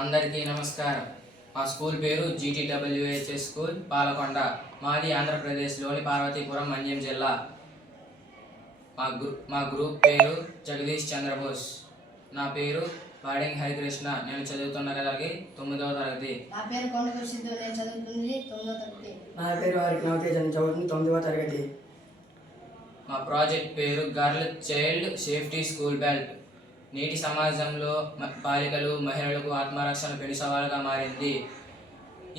అందరికీ నమస్కారం. మా స్కూల్ పేరు GTWHS స్కూల్ పాలకొండ. మాది ఆంధ్రప్రదేశ్లోని పార్వతీపురం మన్యం జిల్లా. మా గ్రూప్ పేరు జగదీష్ చంద్రబోస్. నా పేరు బాడింగ్ హరికృష్ణ. నేను చదువుతున్న గలకి 9వ తరగతి. నా పేరు కొండకూరు సిద్ధు. నేను చదువుతుంది 9వ తరగతి. నా పేరు హరికి నవతేజ్. నేను చదువుతుంది 9వ తరగతి. మా ప్రాజెక్ట్ పేరు girl child safety school belt. నేటి సమాజంలో బాలికలు మహిళలకు ఆత్మరక్షణ పెను సవాలుగా మారింది.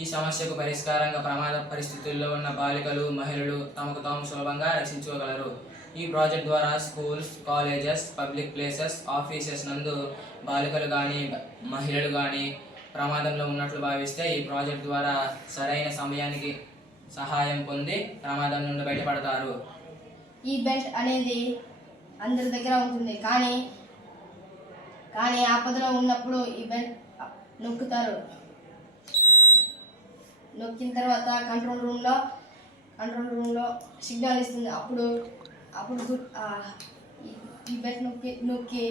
ఈ సమస్యకు పరిష్కారంగా ప్రమాద పరిస్థితుల్లో ఉన్న బాలికలు మహిళలు తమకు తాము సులభంగా రక్షించుకోగలరు. ఈ ప్రాజెక్ట్ ద్వారా schools, colleges, public places, offices నందు బాలికలు కానీ మహిళలు కానీ ప్రమాదంలో ఉన్నట్లు భావిస్తే ఈ ప్రాజెక్ట్ ద్వారా సరైన సమయానికి సహాయం పొంది ప్రమాదం నుండి బయటపడతారు. ఈ బెల్ట్ అనేది అందరి దగ్గర ఉంటుంది, కానీ ఆపదలో ఉన్నప్పుడు ఈ బెల్ట్ నొక్కుతారు. నొక్కిన తర్వాత కంట్రోల్ రూమ్లో సిగ్నల్ ఇస్తుంది. అప్పుడు ఈ బెల్ట్ నొక్కి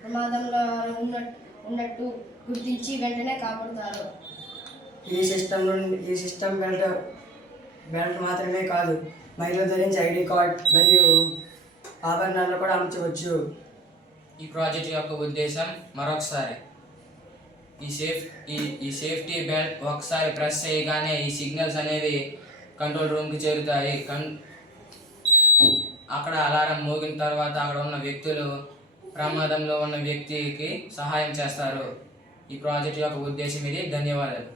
ప్రమాదంలో ఉన్నట్టు గుర్తించి వెంటనే కాపాడుతారు. ఈ సిస్టమ్ బెల్ట్ మాత్రమే కాదు, మహిళలు ధరించి ఐడి కార్డ్ మరియు ఆభరణాలను కూడా అమర్చవచ్చు. ఈ ప్రాజెక్ట్ యొక్క ఉద్దేశం మరొకసారి, ఈ సేఫ్టీ బెల్ట్ ఒకసారి ప్రెస్ చేయగానే ఈ సిగ్నల్స్ అనేవి కంట్రోల్ రూమ్కి చేరుతాయి. అక్కడ అలారం మోగిన తర్వాత అక్కడ ఉన్న వ్యక్తులు ప్రమాదంలో ఉన్న వ్యక్తికి సహాయం చేస్తారు. ఈ ప్రాజెక్ట్ యొక్క ఉద్దేశం ఇది. ధన్యవాదాలు.